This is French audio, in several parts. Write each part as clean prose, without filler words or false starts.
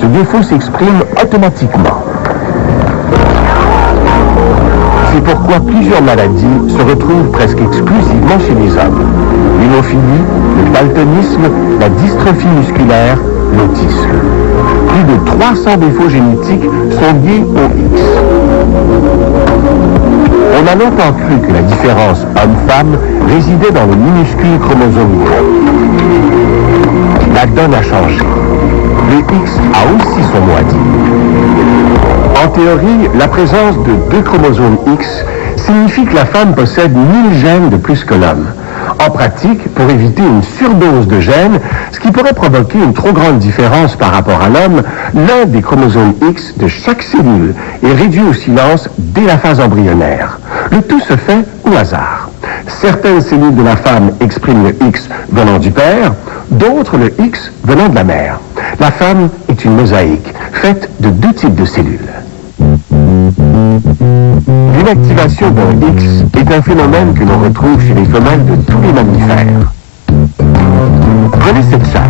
ce défaut s'exprime automatiquement. C'est pourquoi plusieurs maladies se retrouvent presque exclusivement chez les hommes. L'hémophilie, le daltonisme, la dystrophie musculaire, l'autisme. Plus de 300 défauts génétiques sont liés au X. On a longtemps cru que la différence homme-femme résidait dans le minuscule chromosome Y. La donne a changé. Le X a aussi son mot à dire. En théorie, la présence de 2 chromosomes X signifie que la femme possède 1000 gènes de plus que l'homme. En pratique, pour éviter une surdose de gènes, ce qui pourrait provoquer une trop grande différence par rapport à l'homme, l'un des chromosomes X de chaque cellule est réduit au silence dès la phase embryonnaire. Le tout se fait au hasard. Certaines cellules de la femme expriment le X venant du père, d'autres le X venant de la mère. La femme est une mosaïque, faite de 2 types de cellules. L'inactivation d'un X est un phénomène que l'on retrouve chez les femelles de tous les mammifères. Prenez cette chatte.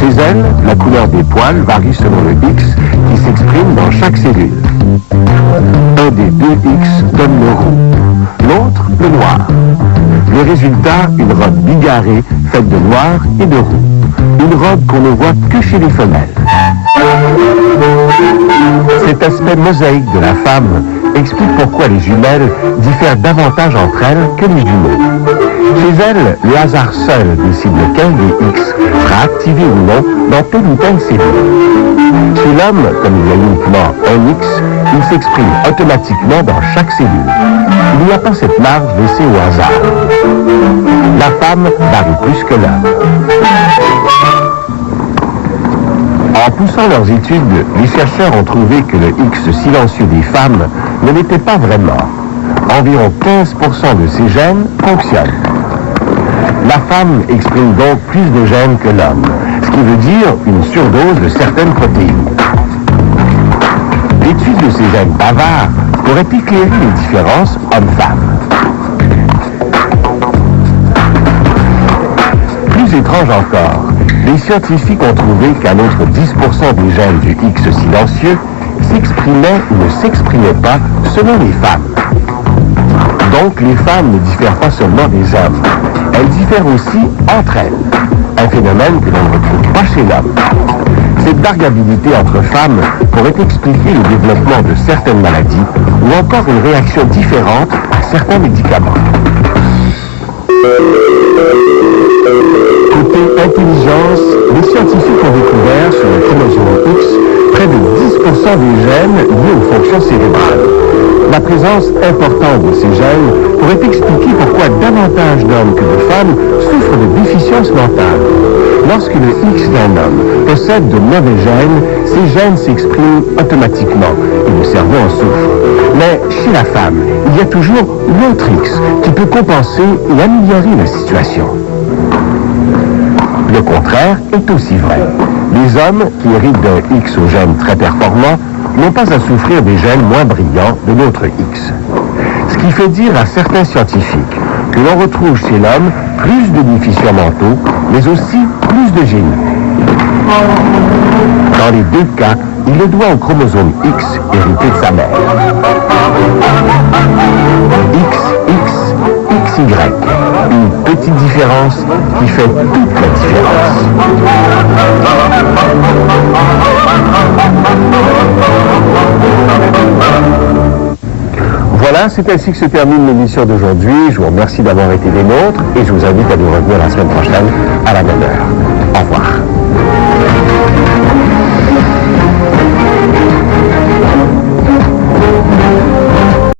Chez elle, la couleur des poils varie selon le X qui s'exprime dans chaque cellule. Un des 2 X donne le roux, l'autre le noir. Le résultat, une robe bigarrée faite de noir et de roux. Une robe qu'on ne voit que chez les femelles. Cet aspect mosaïque de la femme explique pourquoi les jumelles diffèrent davantage entre elles que les jumeaux. Chez elles, le hasard seul décide lequel des X sera activé ou non dans telle ou telle cellule. Chez l'homme, comme il y a uniquement un X, il s'exprime automatiquement dans chaque cellule. Il n'y a pas cette marge laissée au hasard. La femme varie plus que l'homme. En poussant leurs études, les chercheurs ont trouvé que le X silencieux des femmes ne l'était pas vraiment. Environ 15% de ces gènes fonctionnent. La femme exprime donc plus de gènes que l'homme, ce qui veut dire une surdose de certaines protéines. L'étude de ces gènes bavards pourrait éclairer les différences hommes-femmes. Plus étrange encore, les scientifiques ont trouvé qu'un autre 10% des gènes du X silencieux s'exprimaient ou ne s'exprimaient pas selon les femmes. Donc les femmes ne diffèrent pas seulement des hommes, elles diffèrent aussi entre elles, un phénomène que l'on ne retrouve pas chez l'homme. Cette variabilité entre femmes pourrait expliquer le développement de certaines maladies ou encore une réaction différente à certains médicaments. Côté intelligence, les scientifiques ont découvert sur le chromosome X près de 10% des gènes liés aux fonctions cérébrales. La présence importante de ces gènes pourrait expliquer pourquoi davantage d'hommes que de femmes souffrent de déficience mentale. Lorsque le X d'un homme possède de mauvais gènes, ces gènes s'expriment automatiquement et le cerveau en souffre. Mais chez la femme, il y a toujours l'autre X qui peut compenser et améliorer la situation. Le contraire est aussi vrai. Les hommes qui héritent d'un X aux gènes très performants n'ont pas à souffrir des gènes moins brillants de l'autre X. Ce qui fait dire à certains scientifiques que l'on retrouve chez l'homme plus de déficients mentaux, mais aussi plus de génie. Dans les 2 cas, il le doit au chromosome X hérité de sa mère. XY. Une petite différence qui fait toute la différence. Voilà, c'est ainsi que se termine l'émission d'aujourd'hui. Je vous remercie d'avoir été des nôtres et je vous invite à nous revenir la semaine prochaine à la même heure. Au revoir.